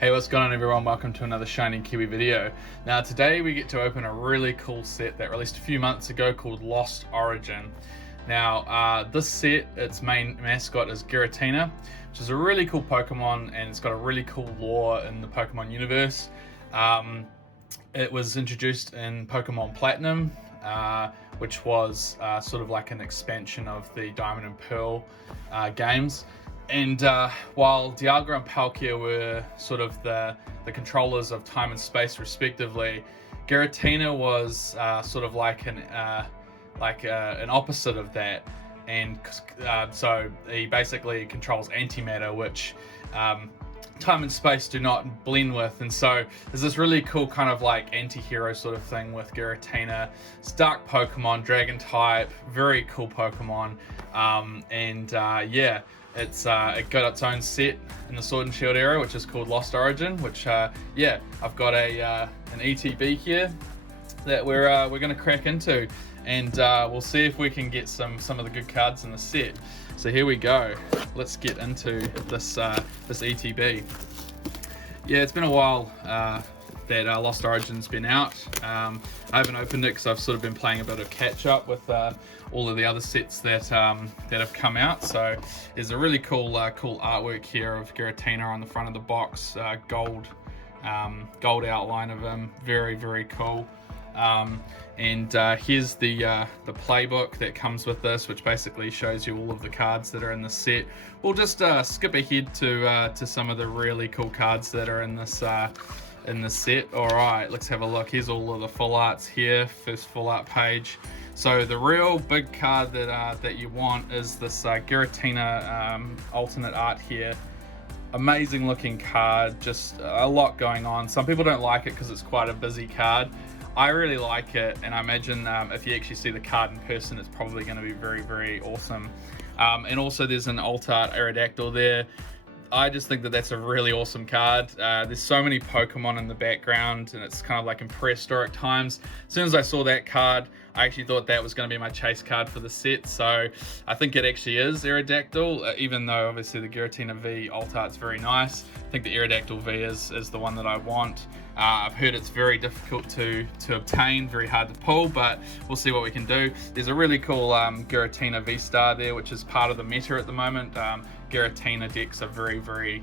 Hey, what's going on everyone? Welcome to another Shining Kiwi video. Now today we get to open a really cool set that released a few months ago called Lost Origin. Now this set, its main mascot is Giratina, which is a really cool Pokemon and it's got a really cool lore in the Pokemon universe. It was introduced in Pokemon Platinum, which was sort of like an expansion of the Diamond and Pearl games. And while Dialga and Palkia were sort of the controllers of time and space respectively, Giratina was sort of like an opposite of that. And so he basically controls antimatter, which time and space do not blend with. And so there's this really cool kind of like anti-hero sort of thing with Giratina. It's dark Pokemon, dragon type, very cool Pokemon. Yeah, it got its own set in the Sword and Shield era, which is called Lost Origin, which yeah, I've got an ETB here that we're going to crack into, and we'll see if we can get some of the good cards in the set. So here we go. Let's get into this this ETB. Yeah, it's been a while that Lost Origin's been out. I haven't opened it because I've sort of been playing a bit of catch up with all of the other sets that have come out. So there's a really cool artwork here of Giratina on the front of the box, gold outline of him, very cool. And here's the playbook that comes with this, which basically shows you all of the cards that are in the set. We'll just skip ahead to some of the really cool cards that are in this set. All right, let's have a look. Here's all of the full arts here, first full art page. So the real big card that you want is this Giratina alternate art here. Amazing looking card, just a lot going on. Some people don't like it because it's quite a busy card. I really like it, and I imagine if you actually see the card in person, it's probably going to be very awesome. And also there's an alt art Aerodactyl there. I just think that that's a really awesome card. There's so many Pokemon in the background, and it's kind of like in prehistoric times. As soon as I saw that card, I actually thought that was going to be my chase card for the set, so I think it actually is Aerodactyl, even though obviously the Giratina V alt art's very nice. I think the Aerodactyl V is the one that I want. I've heard it's very difficult to obtain, very hard to pull, but we'll see what we can do. There's a really cool Giratina V-Star there, which is part of the meta at the moment. Giratina decks are very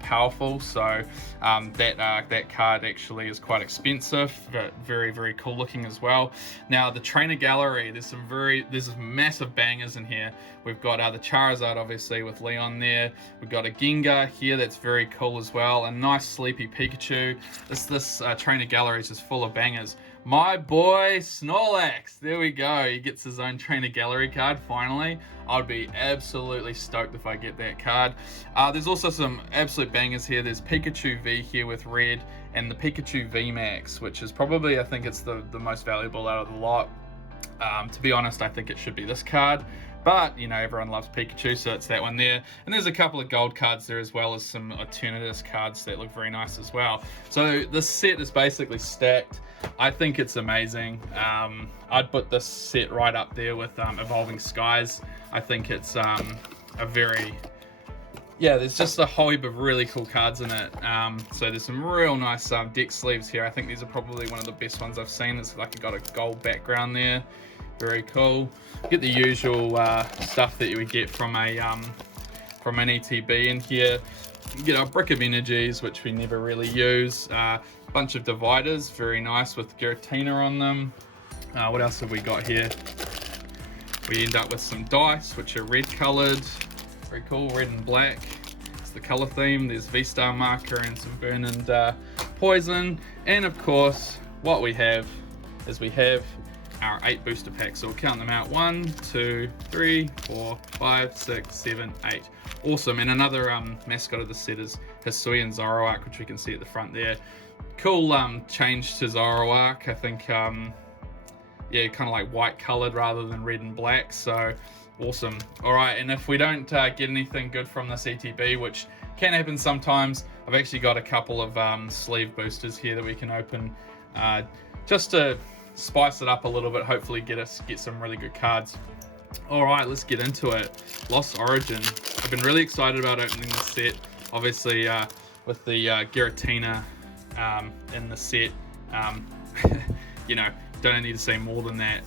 powerful, so that card actually is quite expensive, but very cool looking as well. Now the trainer gallery, there's some massive bangers in here. We've got the Charizard obviously with Leon there. We've got a Gengar here that's very cool as well. A nice sleepy Pikachu. This trainer gallery is just full of bangers. My boy Snorlax, there we go. He gets his own trainer gallery card finally. I'd be absolutely stoked if I get that card. There's also some absolute bangers here. There's Pikachu V here with red, and the Pikachu V Max, which is probably, I think it's the most valuable out of the lot. To be honest, I think it should be this card. But, you know, everyone loves Pikachu, so it's that one there. And there's a couple of gold cards there, as well as some Eternatus cards that look very nice as well. So this set is basically stacked. I think it's amazing. I'd put this set right up there with Evolving Skies. I think it's there's just a whole heap of really cool cards in it. So there's some real nice deck sleeves here. I think these are probably one of the best ones I've seen. It's like got a gold background there. Very cool. Get the usual stuff that you would get from an ETB in here. You get a Brick of Energies, which we never really use. Bunch of dividers, very nice with Giratina on them. What else have we got here? We end up with some dice, which are red colored. Very cool, red and black. It's the color theme. There's V-Star marker and some burn and poison. And of course, what we have is our 8 booster packs. So we'll count them out. 1, 2, 3, 4, 5, 6, 7, 8. Awesome. And another mascot of the set is Hisui and Zoroark, which we can see at the front there. Cool change to Zoroark. I think yeah, kind of like white colored rather than red and black. So awesome. All right, and if we don't get anything good from this ETB, which can happen sometimes, I've actually got a couple of sleeve boosters here that we can open just to spice it up a little bit, hopefully get some really good cards. All right, let's get into it. Lost Origin. I've been really excited about opening this set. Obviously, with the Giratina in the set. You know, don't need to say more than that.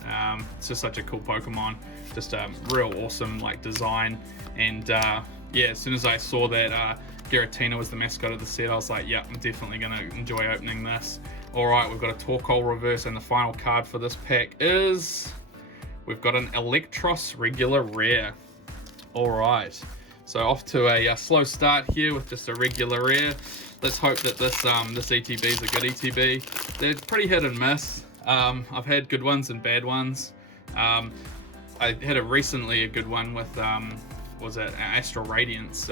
It's just such a cool Pokemon, just a real awesome like design. And yeah, as soon as I saw that Giratina was the mascot of the set, I was like, yeah, I'm definitely gonna enjoy opening this. All right, we've got a Torkoal reverse, and the final card for this pack is, we've got an Electros regular rare. All right, so off to a slow start here with just a regular rare. Let's hope that this ETB is a good ETB. They're pretty hit and miss. I've had good ones and bad ones. I had recently a good one with was it Astral Radiance,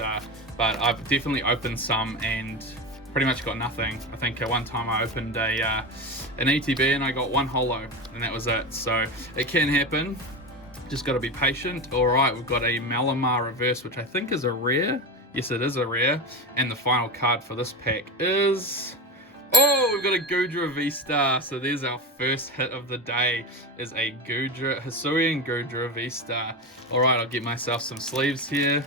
but I've definitely opened some and pretty much got nothing. I think one time I opened an ETB and I got one holo, and that was it. So it can happen. Just got to be patient. All right, we've got a Malamar reverse, which I think is a rare. Yes, it is a rare. And the final card for this pack is, oh, we've got a Goodra V-Star. So there's our first hit of the day, is a Goodra, Hisuian Goodra V-Star. All right, I'll get myself some sleeves here,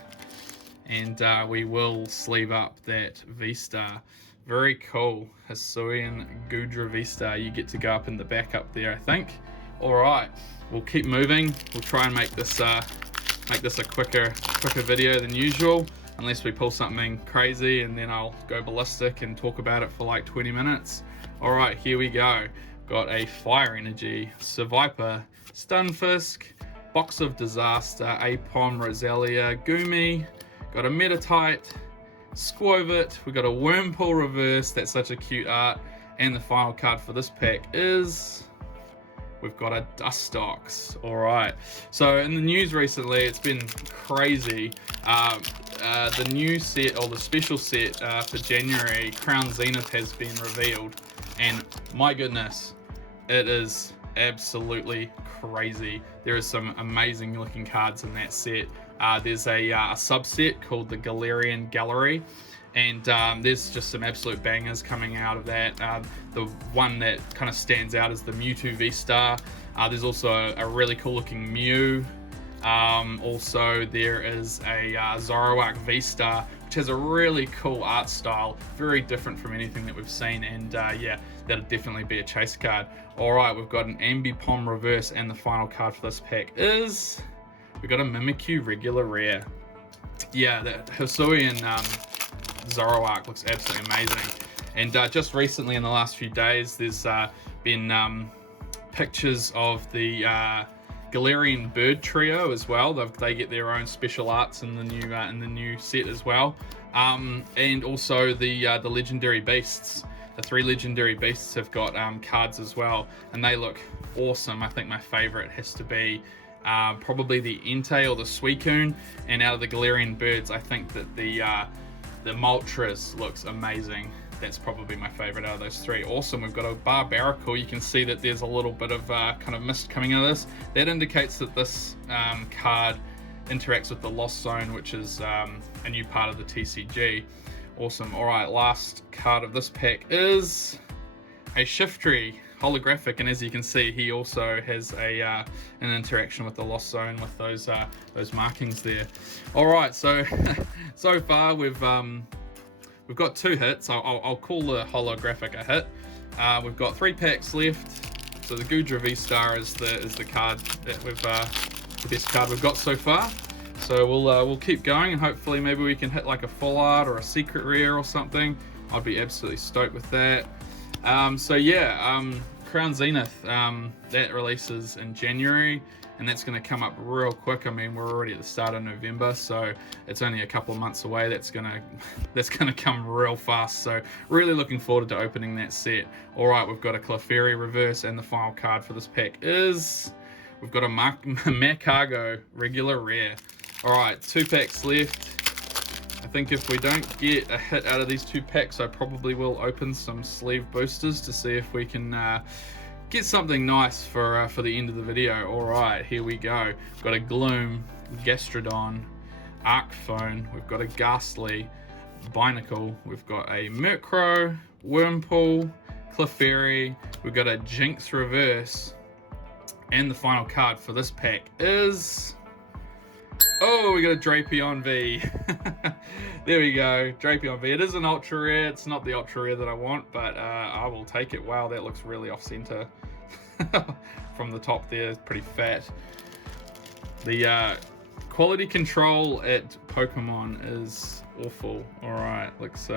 and we will sleeve up that V-Star. Very cool, Hisuian Goodra V-Star. You get to go up in the back up there, I think. All right, we'll keep moving. We'll try and make this a quicker video than usual, unless we pull something crazy, and then I'll go ballistic and talk about it for like 20 minutes. All right, here we go. Got a Fire Energy, Seviper, Stunfisk, Box of Disaster, Apom, Roselia, Goomy, got a Metatite, Squovit, we got a Wurmple reverse, that's such a cute art, and the final card for this pack is, we've got a Dustox. All right, so in the news recently, it's been crazy. The new set, or the special set for January, Crown Zenith, has been revealed, and my goodness, it is absolutely crazy. There is some amazing looking cards in that set. There's a subset called the Galarian Gallery, and there's just some absolute bangers coming out of that. The one that kind of stands out is the Mewtwo V-Star. There's also a really cool looking Mew. Also there is a Zoroark V-Star, which has a really cool art style, very different from anything that we've seen, and yeah, that'll definitely be a chase card. All right, we've got an Ambipom reverse, and the final card for this pack is, we've got a Mimikyu regular rare. Yeah, the Hisuian Zoroark looks absolutely amazing. And just recently, in the last few days, there's been pictures of the Galarian Bird Trio as well. They get their own special arts in the new set as well. And also the legendary beasts. The 3 legendary beasts have got cards as well, and they look awesome. I think my favorite has to be probably the Entei or the Suicune. And out of the Galarian birds, I think that the Moltres looks amazing. That's probably my favorite out of those 3. Awesome, we've got a Barbaracle. You can see that there's a little bit of kind of mist coming out of this. That indicates that this card interacts with the Lost Zone, which is a new part of the TCG. Awesome. All right, last card of this pack is a Shiftry holographic, and as you can see, he also has an interaction with the Lost Zone with those markings there. All right, so so far we've got 2 hits. I'll call the holographic a hit. We've got 3 packs left. So the Goodra V-Star is the card that we've the best card we've got so far. So we'll keep going, and hopefully maybe we can hit like a full art or a secret rare or something. I'd be absolutely stoked with that. So yeah, Crown Zenith, that releases in January, and that's going to come up real quick. I mean, we're already at the start of November, so it's only a couple of months away. That's gonna come real fast. So really looking forward to opening that set. All right, we've got a Clefairy reverse, and the final card for this pack is, we've got a Macargo regular rare. All right, 2 packs left. I think if we don't get a hit out of these 2 packs, I probably will open some sleeve boosters to see if we can get something nice for the end of the video. All right, here we go. We've got a Gloom, Gastrodon, Arcphone, we've got a Ghastly, Binacle, we've got a Murkrow, Wurmple, Clefairy, we've got a Jinx reverse, and the final card for this pack is, oh, Oh, we got a Drapion V. There we go, Drapion V. It is an ultra rare. It's not the ultra rare that I want, but I will take it. Wow, that looks really off center. From the top there, it's pretty fat. The quality control at Pokemon is awful. All right, let's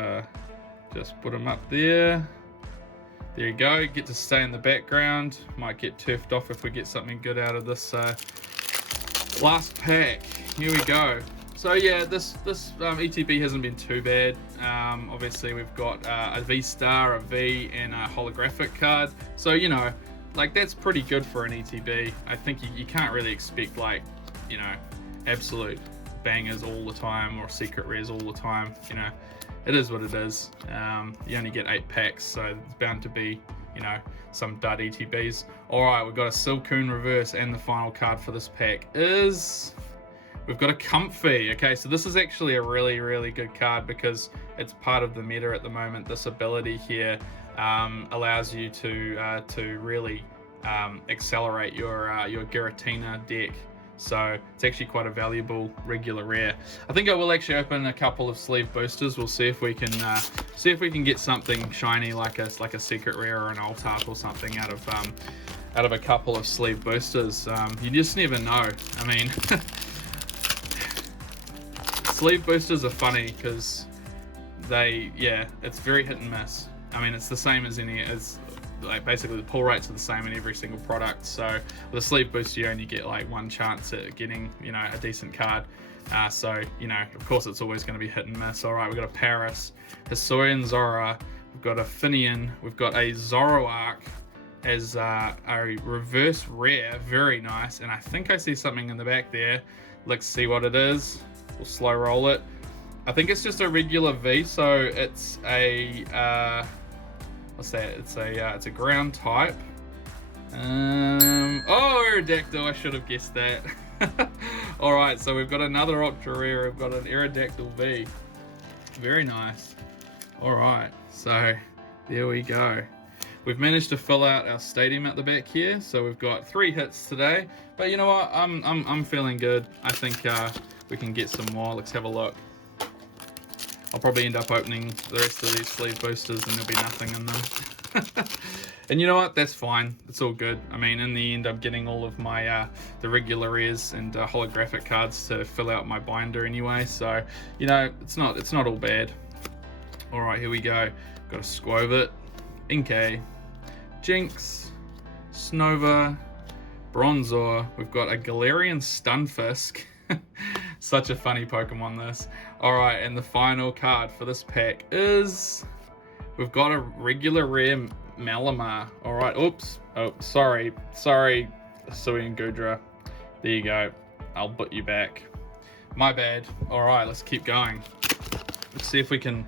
just put them up there. There you go, get to stay in the background. Might get turfed off if we get something good out of this last pack. Here we go. So yeah, this ETB hasn't been too bad. Obviously we've got a V-Star, a V, and a holographic card. So, you know, like that's pretty good for an ETB. I think you can't really expect like, you know, absolute bangers all the time or secret rares all the time. You know, it is what it is. You only get 8 packs, so it's bound to be, you know, some dud ETBs. All right, we've got a Silcoon reverse, and the final card for this pack is, we've got a Comfy. Okay, so this is actually a really, really good card because it's part of the meta at the moment. This ability here allows you to really accelerate your Giratina deck. So it's actually quite a valuable regular rare. I think I will actually open a couple of sleeve boosters. We'll see if we can get something shiny like a secret rare or an alt-art or something out of a couple of sleeve boosters. You just never know. I mean, sleeve boosters are funny because it's very hit and miss. I mean, it's the same as like basically the pull rates are the same in every single product. So with a sleeve booster, you only get like one chance at getting, you know, a decent card. So, you know, of course it's always going to be hit and miss. All right, we've got a Paris, Hisuian Zora, we've got a Finian, we've got a Zoroark as a reverse rare, very nice. And I think I see something in the back there. Let's see what it is. We'll slow roll it. I think it's just a regular V, so it's a what's that? It's a ground type. Oh, Aerodactyl, I should have guessed that. All right, so we've got another ultra rare. We've got an Aerodactyl V. Very nice. All right, so there we go. We've managed to fill out our stadium at the back here, so we've got 3 hits today. But you know what? I'm feeling good. I think we can get some more. Let's have a look. I'll probably end up opening the rest of these sleeve boosters and there'll be nothing in them. And you know what? That's fine. It's all good. I mean, in the end, I'm getting all of my the regular rares and holographic cards to fill out my binder anyway. So, you know, it's not all bad. All right, here we go. Got a Squovit, Inkay, Jinx, Snova, Bronzor. We've got a Galarian Stunfisk. Such a funny Pokemon, this. Alright, and the final card for this pack is, we've got a regular rare Malamar. Alright, oops. Oh, sorry, Hisuian Goodra. There you go. I'll put you back. My bad. Alright, let's keep going. Let's see if we can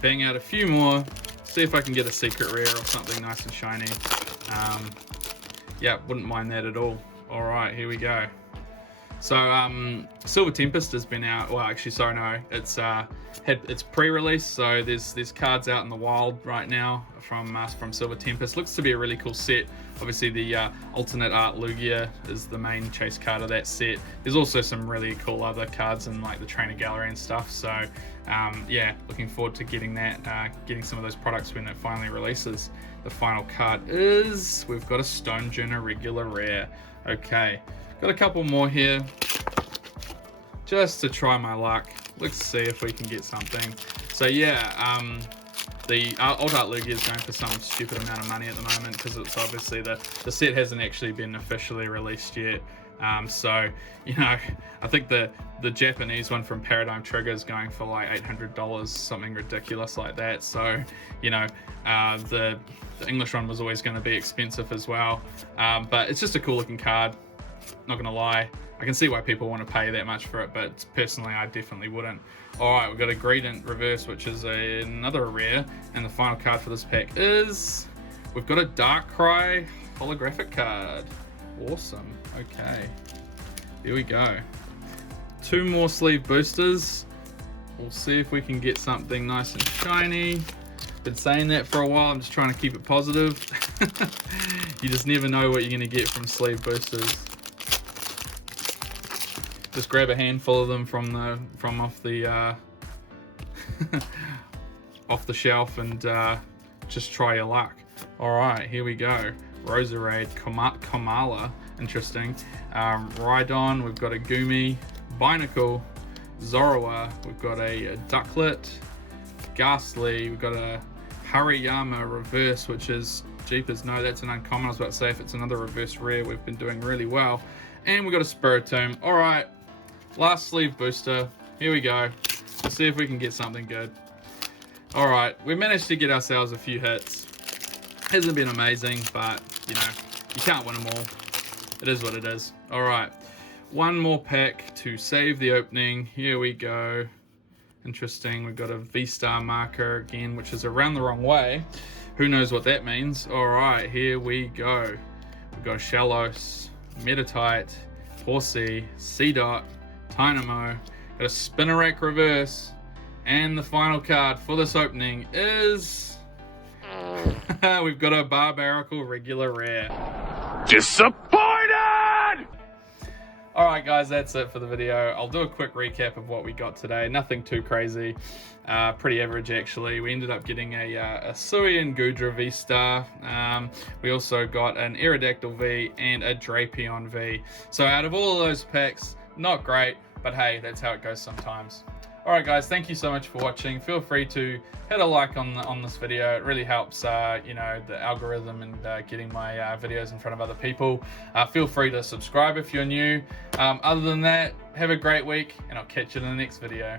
bang out a few more. See if I can get a secret rare or something nice and shiny. Yeah, wouldn't mind that at all. Alright, here we go. So Silver Tempest has been out. Well, actually, sorry, no, it's pre-release. So there's cards out in the wild right now from Silver Tempest. Looks to be a really cool set. Obviously, the alternate art Lugia is the main chase card of that set. There's also some really cool other cards in like the trainer gallery and stuff. So yeah, looking forward to getting that, getting some of those products when it finally releases. The final card is, we've got a Stonjourner regular rare. Okay. Got a couple more here, just to try my luck. Let's see if we can get something. So yeah, the Old Art Lugia is going for some stupid amount of money at the moment because it's obviously the set hasn't actually been officially released yet. So, you know, I think the Japanese one from Paradigm Trigger is going for like $800, something ridiculous like that. So, you know, the English one was always going to be expensive as well. But it's just a cool looking card. Not gonna lie, I can see why people want to pay that much for it, but personally I definitely wouldn't. Alright, we've got a Greedent reverse, which is another rare, and the final card for this pack is, we've got a Darkrai holographic card. Awesome. Okay, here we go. 2 more sleeve boosters. We'll see if we can get something nice and shiny. Been saying that for a while. I'm just trying to keep it positive. You just never know what you're going to get from sleeve boosters. Just grab a handful of them from off the off the shelf and just try your luck. All right, here we go. Roserade, Kamala, interesting. Rhydon, we've got a Gumi, Binacle, Zorua, we've got a Ducklet, Ghastly, we've got a Hariyama reverse, which is jeepers, no, that's an uncommon. I was about to say if it's another reverse rare, we've been doing really well. And we've got a Spiritomb. All right, last sleeve booster. Here we go. Let's see if we can get something good. All right, we managed to get ourselves a few hits. Hasn't been amazing, but you know, you can't win them all. It is what it is. All right, one more pack to save the opening. Here we go. Interesting, we've got a V-Star marker again, which is around the wrong way. Who knows what that means? All right, here we go. We've got Shellos, Meditite, Horsey, C-Dot, Dynamo, got a Spinnerack reverse, and the final card for this opening is... we've got a Barbaracle regular rare. Disappointed! Alright guys, that's it for the video. I'll do a quick recap of what we got today. Nothing too crazy. Pretty average actually. We ended up getting a Sui and Gudra V-Star. We also got an Aerodactyl V and a Drapion V. So out of all of those packs, not great, but hey, that's how it goes sometimes. Alright guys, thank you so much for watching. Feel free to hit a like on this video. It really helps you know, the algorithm and getting my videos in front of other people. Feel free to subscribe if you're new. Other than that, have a great week and I'll catch you in the next video.